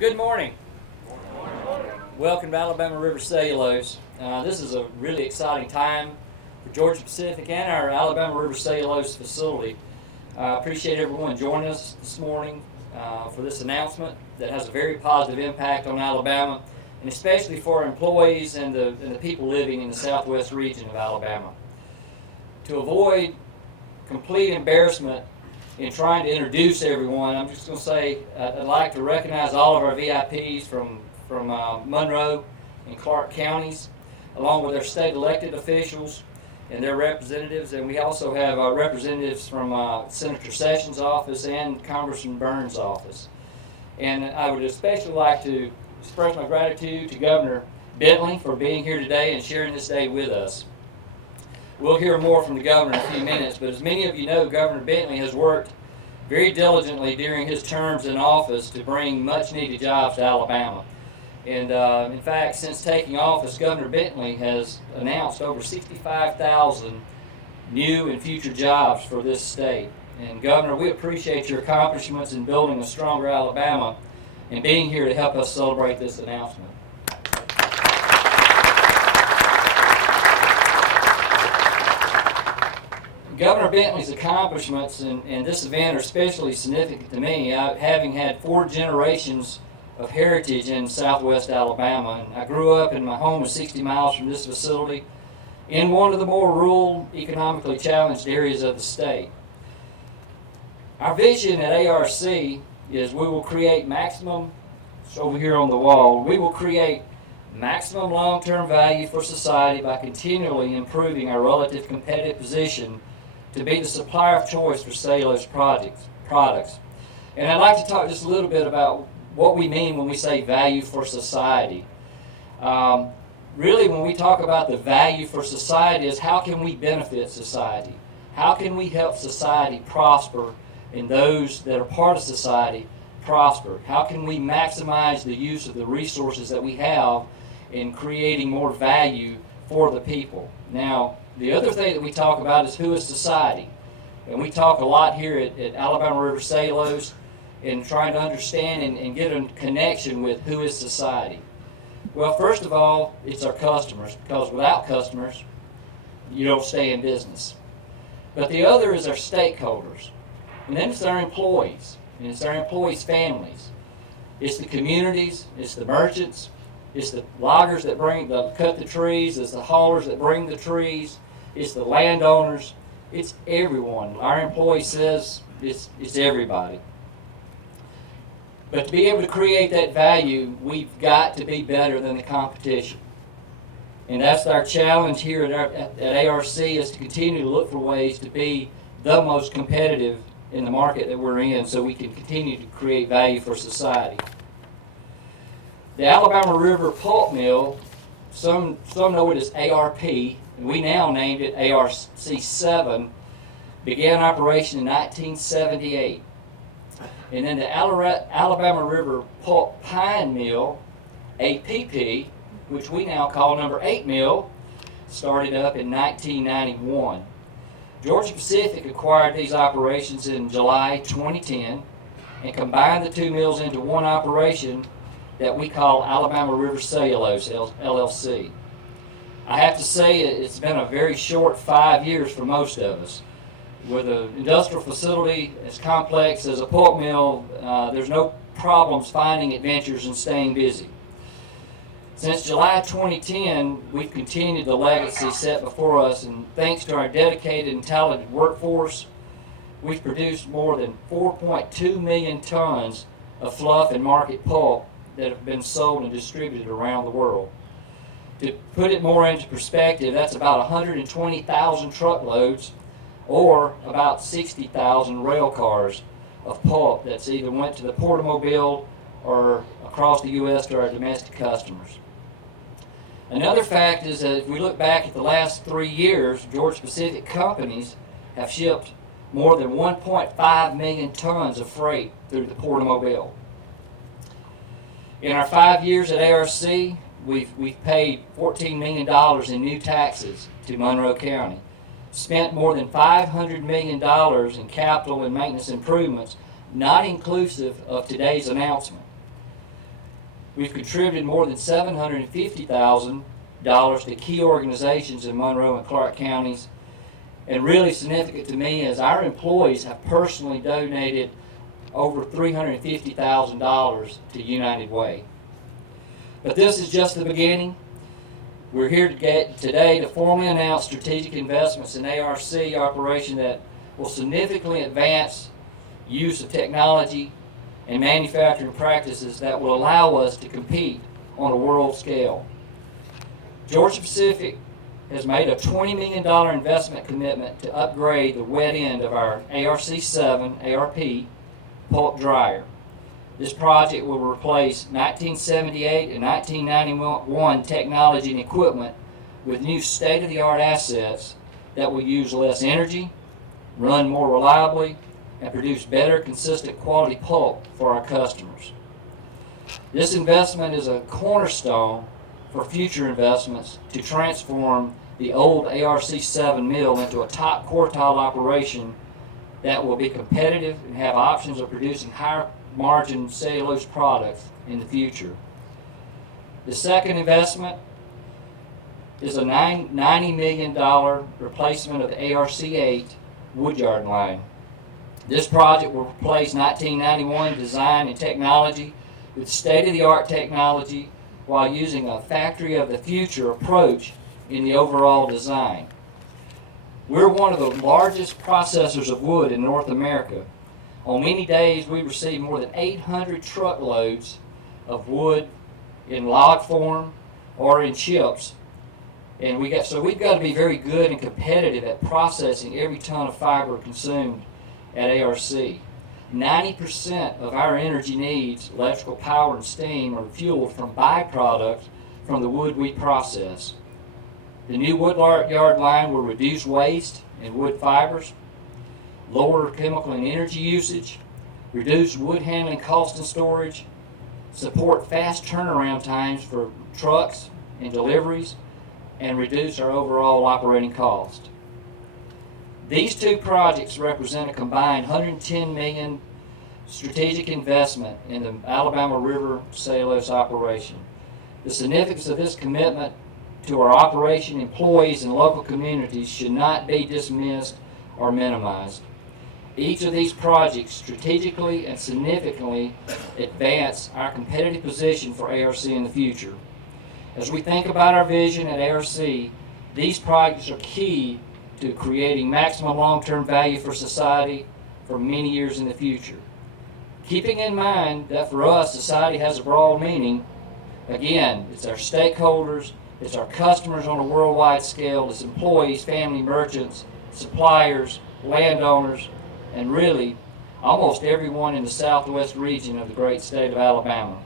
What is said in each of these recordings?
Good morning. Welcome to Alabama River Cellulose. This is a really exciting time for Georgia Pacific and our Alabama River Cellulose facility. I appreciate everyone joining us this morning for this announcement that has a very positive impact on Alabama, and especially for our employees and the people living in the southwest region of Alabama. To avoid complete embarrassment in trying to introduce everyone, I'm just going to say I'd like to recognize all of our VIPs from Monroe and Clark counties, along with their state elected officials and their representatives. And we also have representatives from Senator Sessions' office and Congressman Burns' office. And I would especially like to express my gratitude to Governor Bentley for being here today and sharing this day with us. We'll hear more from the governor in a few minutes, but as many of you know, Governor Bentley has worked very diligently during his terms in office to bring much-needed jobs to Alabama. And in fact, since taking office, Governor Bentley has announced over 65,000 new and future jobs for this state. And Governor, we appreciate your accomplishments in building a stronger Alabama and being here to help us celebrate this announcement. Governor Bentley's accomplishments in this event are especially significant to me, having had 4 generations of heritage in southwest Alabama. And I grew up in my home is 60 miles from this facility in one of the more rural, economically challenged areas of the state. Our vision at ARC is we will create maximum, it's over here on the wall, we will create maximum long-term value for society by continually improving our relative competitive position to be the supplier of choice for cellulose products. And I'd like to talk just a little bit about what we mean when we say value for society. Really, when we talk about the value for society is how can we benefit society? How can we help society prosper and those that are part of society prosper? How can we maximize the use of the resources that we have in creating more value for the people? Now, the other thing that we talk about is who is society. And we talk a lot here at Alabama River Cellulose in trying to understand and get a connection with who is society. Well, first of all, it's our customers, because without customers, you don't stay in business. But the other is our stakeholders. And then it's our employees, and it's our employees' families. It's the communities, it's the merchants, it's the loggers that cut the trees, it's the haulers that bring the trees, it's the landowners, it's everyone. Our employee says it's everybody. But to be able to create that value, we've got to be better than the competition. And that's our challenge here at ARC, is to continue to look for ways to be the most competitive in the market that we're in so we can continue to create value for society. The Alabama River Pulp Mill, some know it as ARP, and we now named it ARC7, began operation in 1978. And then the Alabama River Pulp Pine Mill, APP, which we now call number 8 Mill, started up in 1991. Georgia Pacific acquired these operations in July 2010 and combined the 2 mills into one operation that we call Alabama River Cellulose, LLC. I have to say it's been a very short 5 years for most of us. With an industrial facility as complex as a pulp mill, there's no problems finding adventures and staying busy. Since July 2010, we've continued the legacy set before us, and thanks to our dedicated and talented workforce, we've produced more than 4.2 million tons of fluff and market pulp that have been sold and distributed around the world. To put it more into perspective, that's about 120,000 truckloads or about 60,000 rail cars of pulp that's either went to the Port of Mobile or across the U.S. to our domestic customers. Another fact is that if we look back at the last 3 years, Georgia Pacific companies have shipped more than 1.5 million tons of freight through the Port of Mobile. In our 5 years at ARC, we've paid $14 million in new taxes to Monroe County, spent more than $500 million in capital and maintenance improvements, not inclusive of today's announcement. We've contributed more than $750,000 to key organizations in Monroe and Clark counties. And really significant to me is our employees have personally donated over $350,000 to United Way. But this is just the beginning. We're here today to formally announce strategic investments in ARC operation that will significantly advance use of technology and manufacturing practices that will allow us to compete on a world scale. Georgia-Pacific has made a $20 million investment commitment to upgrade the wet end of our ARC-7 ARP pulp dryer. This project will replace 1978 and 1991 technology and equipment with new state-of-the-art assets that will use less energy, run more reliably, and produce better, consistent quality pulp for our customers. This investment is a cornerstone for future investments to transform the old ARC-7 mill into a top quartile operation that will be competitive and have options of producing higher margin cellulose products in the future. The second investment is a $90 million replacement of the ARC-8 woodyard line. This project will replace 1991 design and technology with state-of-the-art technology while using a factory of the future approach in the overall design. We're one of the largest processors of wood in North America. On many days, we receive more than 800 truckloads of wood in log form or in chips. And we've got to be very good and competitive at processing every ton of fiber consumed at ARC. 90% of our energy needs, electrical power and steam, are fueled from byproducts from the wood we process. The new woodyard line will reduce waste in wood fibers, lower chemical and energy usage, reduce wood handling cost and storage, support fast turnaround times for trucks and deliveries, and reduce our overall operating cost. These two projects represent a combined $110 million strategic investment in the Alabama River Cellulose operation. The significance of this commitment to our operation, employees, and local communities should not be dismissed or minimized. Each of these projects strategically and significantly advance our competitive position for ARC in the future. As we think about our vision at ARC, these projects are key to creating maximum long-term value for society for many years in the future. Keeping in mind that for us, society has a broad meaning. Again, it's our stakeholders, it's our customers on a worldwide scale, it's employees, family merchants, suppliers, landowners, and really almost everyone in the southwest region of the great state of Alabama.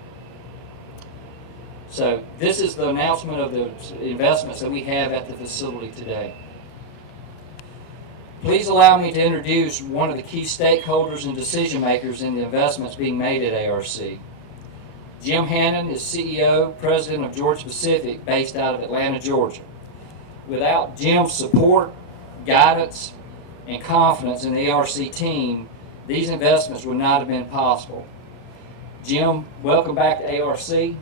So this is the announcement of the investments that we have at the facility today. Please allow me to introduce one of the key stakeholders and decision makers in the investments being made at ARC. Jim Hannon is CEO, President of Georgia-Pacific, based out of Atlanta, Georgia. Without Jim's support, guidance, and confidence in the ARC team, these investments would not have been possible. Jim, welcome back to ARC,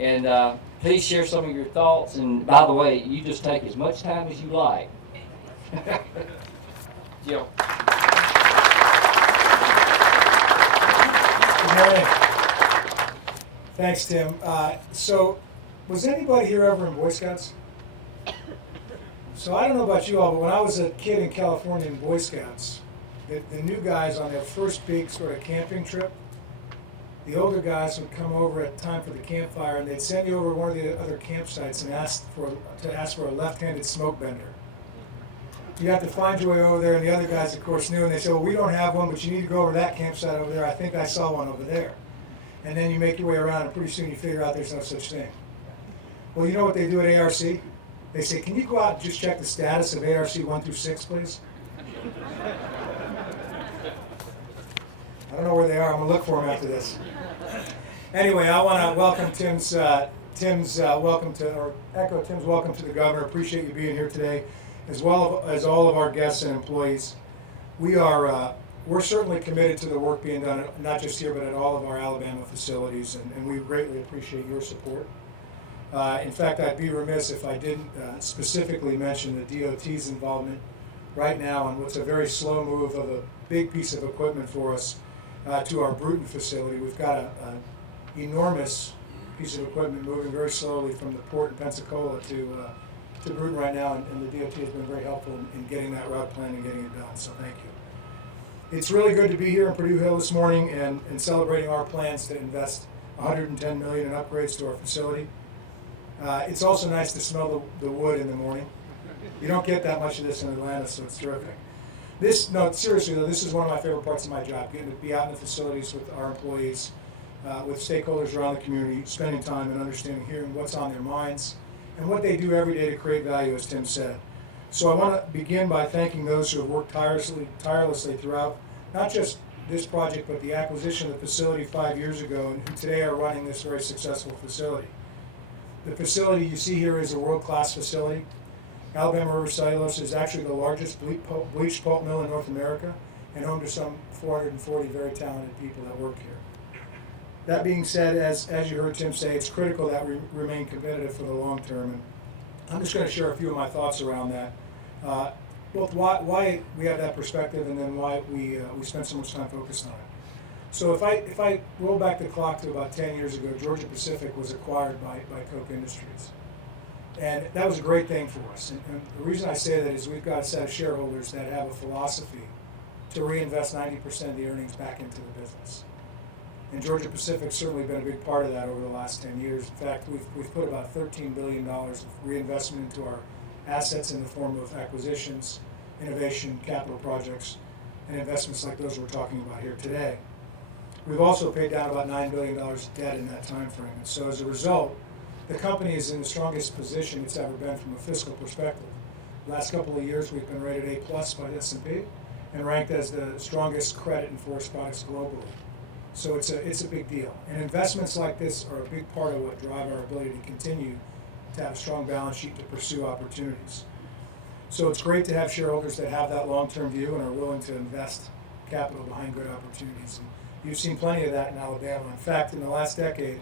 and please share some of your thoughts. And by the way, you just take as much time as you like. Jim. Good morning. Thanks, Tim. So, was anybody here ever in Boy Scouts? So I don't know about you all, but when I was a kid in California in Boy Scouts, the new guys on their first big sort of camping trip, the older guys would come over at time for the campfire, and they'd send you over to one of the other campsites and ask for a left-handed smoke bender. You have to find your way over there, and the other guys, of course, knew, and they said, well, we don't have one, but you need to go over to that campsite over there. I think I saw one over there. And then you make your way around, and pretty soon you figure out there's no such thing. Well, you know what they do at ARC? They say, can you go out and just check the status of ARC 1 through 6, please? I don't know where they are. I'm going to look for them after this. Anyway, I want to welcome echo Tim's welcome to the governor. Appreciate you being here today, as well as all of our guests and employees. We are we're certainly committed to the work being done, not just here, but at all of our Alabama facilities, and we greatly appreciate your support. In fact, I'd be remiss if I didn't specifically mention the DOT's involvement right now on what's a very slow move of a big piece of equipment for us to our Bruton facility. We've got an enormous piece of equipment moving very slowly from the port in Pensacola to Bruton right now, and the DOT has been very helpful in getting that route planned and getting it done, so thank you. It's really good to be here in Purdue Hill this morning and celebrating our plans to invest $110 million in upgrades to our facility. It's also nice to smell the wood in the morning. You don't get that much of this in Atlanta, so it's terrific. Seriously though, this is one of my favorite parts of my job, getting to be out in the facilities with our employees, with stakeholders around the community, spending time and understanding, hearing what's on their minds, and what they do every day to create value, as Tim said. So I want to begin by thanking those who have worked tirelessly throughout, not just this project, but the acquisition of the facility 5 years ago, and who today are running this very successful facility. The facility you see here is a world-class facility. Alabama River Cellulose is actually the largest bleached pulp mill in North America, and home to some 440 very talented people that work here. That being said, as you heard Tim say, it's critical that we remain competitive for the long term. And I'm just going to share a few of my thoughts around that. Both why we have that perspective, and then why we spend so much time focused on it. So if I roll back the clock to about 10 years ago, Georgia Pacific was acquired by Koch Industries. And that was a great thing for us. And the reason I say that is we've got a set of shareholders that have a philosophy to reinvest 90% of the earnings back into the business. And Georgia Pacific's certainly been a big part of that over the last 10 years. In fact, we've put about $13 billion of reinvestment into our assets in the form of acquisitions, innovation, capital projects, and investments like those we're talking about here today. We've also paid down about $9 billion of debt in that time frame. And so as a result, the company is in the strongest position it's ever been from a fiscal perspective. The last couple of years, we've been rated A+ by S&P and ranked as the strongest credit in forest products globally. So it's a big deal. And investments like this are a big part of what drive our ability to continue to have a strong balance sheet to pursue opportunities. So it's great to have shareholders that have that long-term view and are willing to invest capital behind good opportunities. And you've seen plenty of that in Alabama. In fact, in the last decade,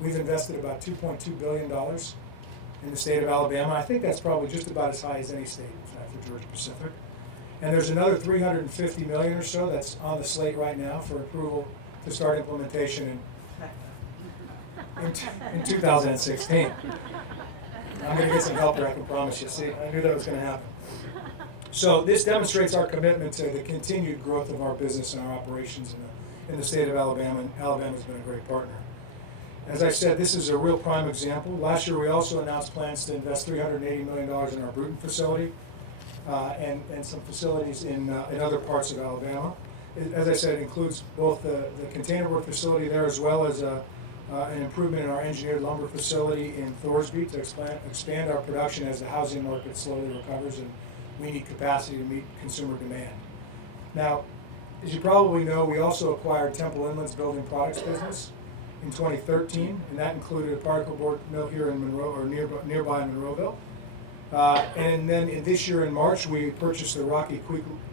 we've invested about $2.2 billion in the state of Alabama. I think that's probably just about as high as any state, in fact, for Georgia Pacific. And there's another $350 million or so that's on the slate right now for approval to start implementation in 2016. I'm going to get some help there, I can promise you. See, I knew that was going to happen. So this demonstrates our commitment to the continued growth of our business and our operations in the state of Alabama, and Alabama's been a great partner. As I said, this is a real prime example. Last year we also announced plans to invest $380 million in our Bruton facility and some facilities in other parts of Alabama. As I said, it includes both the containerboard facility there as well as an improvement in our engineered lumber facility in Thorsby to expand our production as the housing market slowly recovers and we need capacity to meet consumer demand. Now, as you probably know, we also acquired Temple Inland's building products business in 2013, and that included a particle board mill here in Monroe, or nearby in Monroeville. And then this year in March, we purchased the Rocky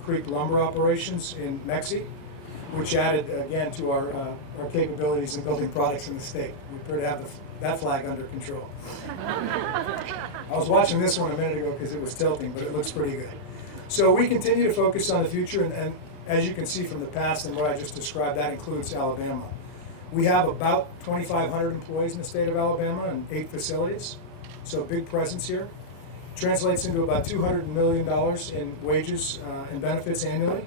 Creek lumber operations in Mexi, which added again to our capabilities in building products in the state. We appear to have that flag under control. I was watching this one a minute ago because it was tilting, but it looks pretty good. So we continue to focus on the future, and as you can see from the past and what I just described, that includes Alabama. We have about 2,500 employees in the state of Alabama and 8 facilities, so a big presence here. Translates into about $200 million in wages and benefits annually.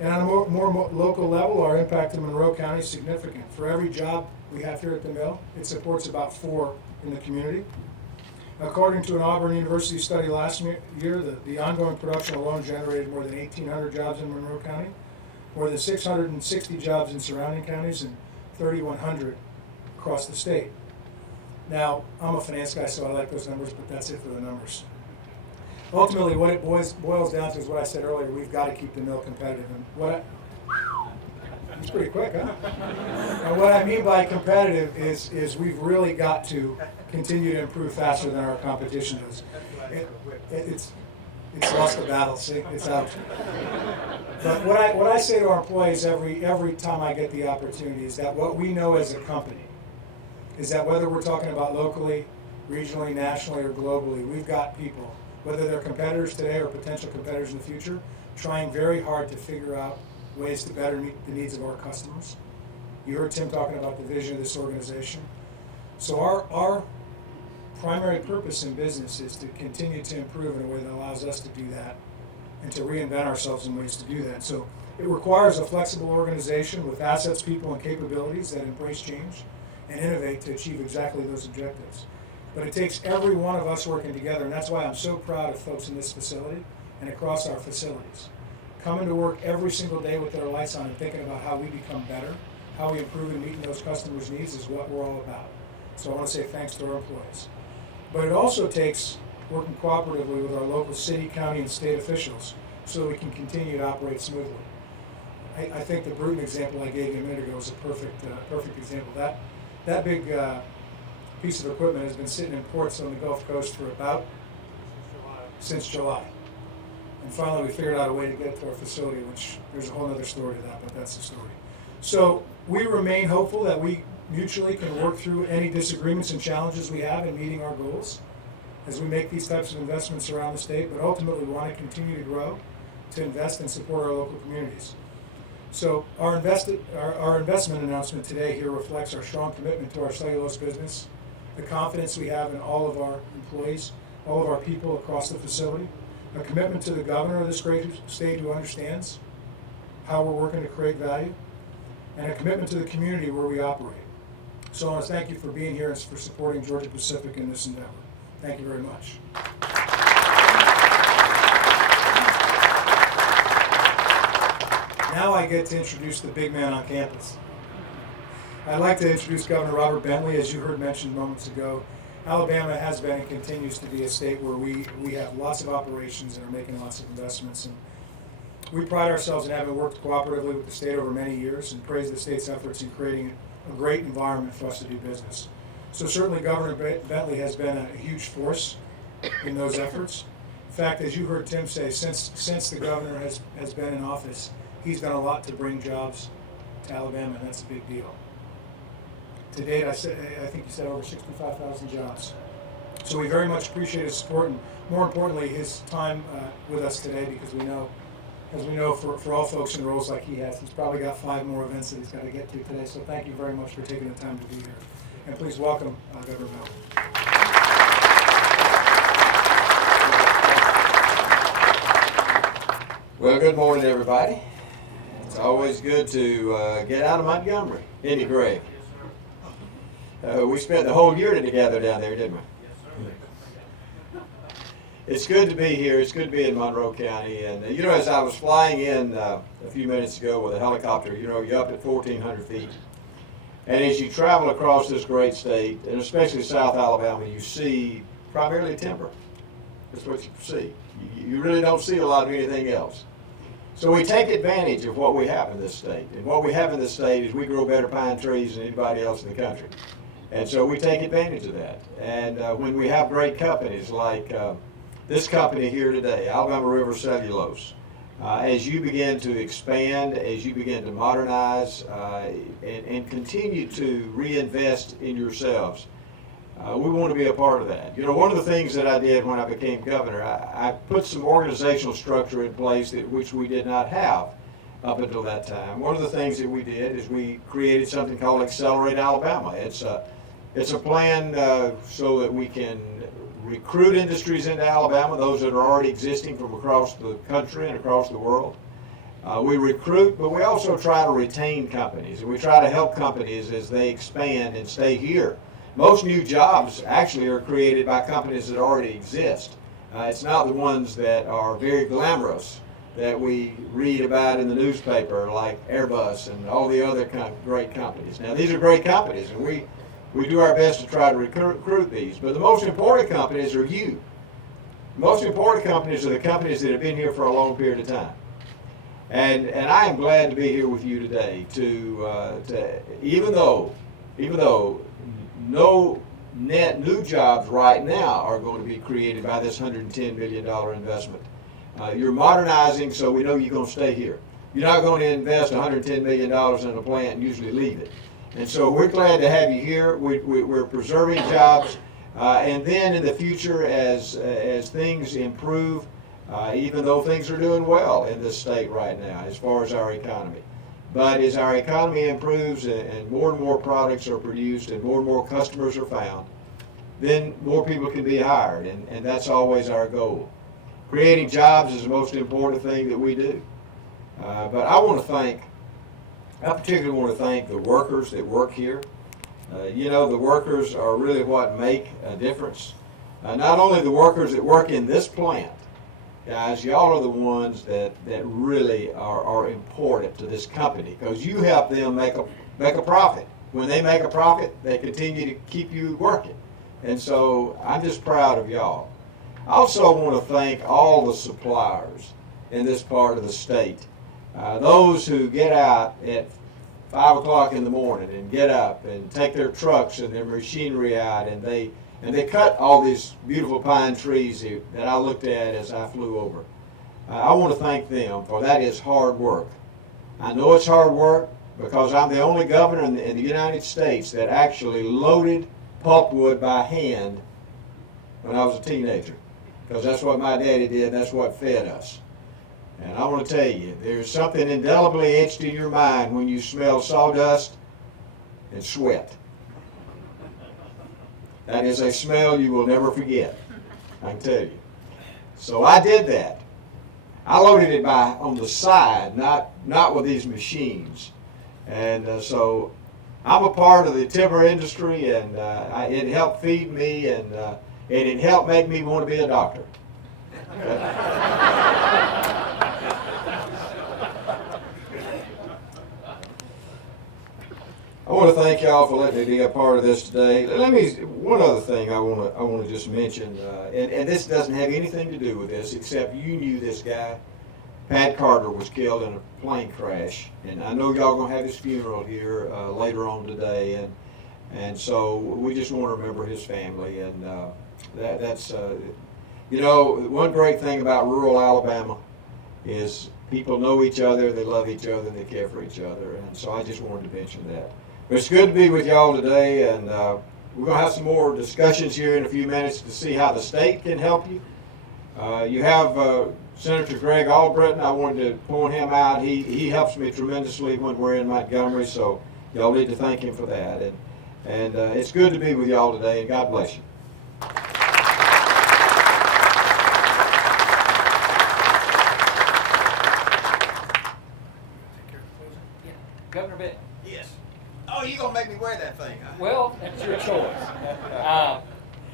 And on a more local level, our impact in Monroe County is significant. For every job we have here at the mill, it supports about 4 in the community. According to an Auburn University study last year, the ongoing production alone generated more than 1,800 jobs in Monroe County, more than 660 jobs in surrounding counties, and 3,100 across the state. Now, I'm a finance guy, so I like those numbers, but that's it for the numbers. Ultimately, what it boils down to is what I said earlier: we've got to keep the mill competitive. And it's pretty quick, huh? And what I mean by competitive is we've really got to continue to improve faster than our competition does. It's lost the battle, see, it's out. But what I say to our employees every time I get the opportunity is that what we know as a company is that whether we're talking about locally, regionally, nationally, or globally, we've got people, whether they're competitors today or potential competitors in the future, trying very hard to figure out ways to better meet the needs of our customers. You heard Tim talking about the vision of this organization. So our primary purpose in business is to continue to improve in a way that allows us to do that and to reinvent ourselves in ways to do that. So it requires a flexible organization with assets, people, and capabilities that embrace change and innovate to achieve exactly those objectives. But it takes every one of us working together, and that's why I'm so proud of folks in this facility and across our facilities. Coming to work every single day with their lights on and thinking about how we become better, how we improve in meeting those customers' needs is what we're all about. So I want to say thanks to our employees. But it also takes working cooperatively with our local city, county, and state officials so that we can continue to operate smoothly. I think the Bruton example I gave you a minute ago is a perfect example. That big piece of equipment has been sitting in ports on the Gulf Coast for about since July. And finally we figured out a way to get it to our facility, which there's a whole other story to that, but that's the story. So we remain hopeful that we mutually can work through any disagreements and challenges we have in meeting our goals as we make these types of investments around the state, but ultimately we want to continue to grow, to invest and support our local communities. So our investment announcement today here reflects our strong commitment to our cellulose business, the confidence we have in all of our employees, all of our people across the facility, a commitment to the governor of this great state who understands how we're working to create value, and a commitment to the community where we operate. So I want to thank you for being here and for supporting Georgia Pacific in this endeavor. Thank you very much. Now I get to introduce the big man on campus. I'd like to introduce Governor Robert Bentley. As you heard mentioned moments ago, Alabama has been and continues to be a state where we have lots of operations and are making lots of investments. And we pride ourselves in having worked cooperatively with the state over many years and praise the state's efforts in creating a great environment for us to do business. So certainly Governor Bentley has been a huge force in those efforts. In fact, as you heard Tim say, since the governor has been in office, he's done a lot to bring jobs to Alabama, and that's a big deal. To date, I think he said over 65,000 jobs. So we very much appreciate his support and, more importantly, his time with us today, because we know, as we know, for all folks in roles like he has, he's probably got 5 more events that he's got to get to today. So thank you very much for taking the time to be here. And please welcome Governor Bentley. Well, good morning, everybody. It's always good to get out of Montgomery, isn't it, Greg? We spent the whole year together down there, didn't we? It's good to be here. It's good to be in Monroe County. And, you know, as I was flying in a few minutes ago with a helicopter, you know, you're up at 1,400 feet. And as you travel across this great state, and especially South Alabama, you see primarily timber. That's what you see. You really don't see a lot of anything else. So we take advantage of what we have in this state. And what we have in this state is we grow better pine trees than anybody else in the country. And so we take advantage of that. And when we have great companies like this company here today, Alabama River Cellulose, as you begin to expand, as you begin to modernize, and continue to reinvest in yourselves, we want to be a part of that. You know, one of the things that I did when I became governor, I put some organizational structure in place which we did not have up until that time. One of the things that we did is we created something called Accelerate Alabama. It's a plan so that we can recruit industries into Alabama, those that are already existing from across the country and across the world. We recruit, but we also try to retain companies, and we try to help companies as they expand and stay here. Most new jobs actually are created by companies that already exist. It's not the ones that are very glamorous that we read about in the newspaper, like Airbus and all the other great companies. Now, these are great companies, and we do our best to try to recruit these. But the most important companies are you. The most important companies are the companies that have been here for a long period of time. And I am glad to be here with you today to even though no net new jobs right now are going to be created by this $110 million investment You're modernizing, so we know you're going to stay here. You're not going to invest $110 million in a plant and usually leave it. And so we're glad to have you here. We're preserving jobs. And then in the future, as things improve, even though things are doing well in this state right now as far as our economy. But as our economy improves and more products are produced and more customers are found, then more people can be hired, and that's always our goal. Creating jobs is the most important thing that we do. But I particularly want to thank the workers that work here. You know, the workers are really what make a difference. Not only the workers that work in this plant, guys, y'all are the ones that really are important to this company, because you help them make a profit. When they make a profit, they continue to keep you working. And so I'm just proud of y'all. I also want to thank all the suppliers in this part of the state. Those who get out at 5 o'clock in the morning and get up and take their trucks and their machinery out, and they cut all these beautiful pine trees that I looked at as I flew over. I want to thank them, for that is hard work. I know it's hard work because I'm the only governor in the United States that actually loaded pulpwood by hand when I was a teenager, because that's what my daddy did, and that's what fed us. And I want to tell you, there's something indelibly etched in your mind when you smell sawdust and sweat. That is a smell you will never forget, I can tell you. So I did that. I loaded it on the side, not with these machines. And so I'm a part of the timber industry, and it helped feed me, and it helped make me want to be a doctor. I want to thank y'all for letting me be a part of this today. One other thing I want to just mention, and this doesn't have anything to do with this, except you knew this guy. Pat Carter was killed in a plane crash, and I know y'all gonna have his funeral here later on today, and so we just want to remember his family, and that's you know, one great thing about rural Alabama is people know each other, they love each other, and they care for each other, and so I just wanted to mention that. But it's good to be with y'all today, and we're going to have some more discussions here in a few minutes to see how the state can help you. You have Senator Greg Albritton. I wanted to point him out. He helps me tremendously when we're in Montgomery, so y'all need to thank him for that. And it's good to be with y'all today, and God bless you. Governor Bentley. Yes. Oh, you're going to make me wear that thing, huh? Well, that's your choice.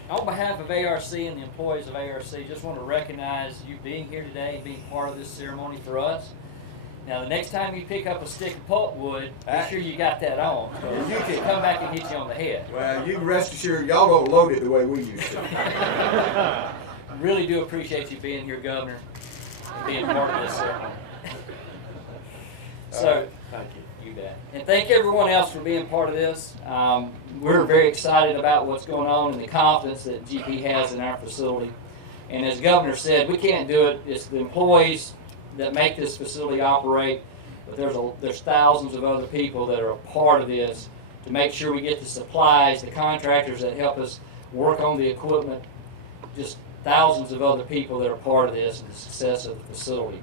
On behalf of ARC and the employees of ARC, just want to recognize you being here today, being part of this ceremony for us. Now, the next time you pick up a stick of pulpwood, be sure you got that on. You can come back and hit you on the head. Well, you can rest assured y'all don't load it the way we used to. Really do appreciate you being here, Governor, and being part of this ceremony. So, thank you. You bet. And thank everyone else for being part of this. We're very excited about what's going on and the confidence that GP has in our facility. And as Governor said, we can't do it. It's the employees that make this facility operate, but there's thousands of other people that are a part of this to make sure we get the supplies, the contractors that help us work on the equipment, just thousands of other people that are part of this and the success of the facility.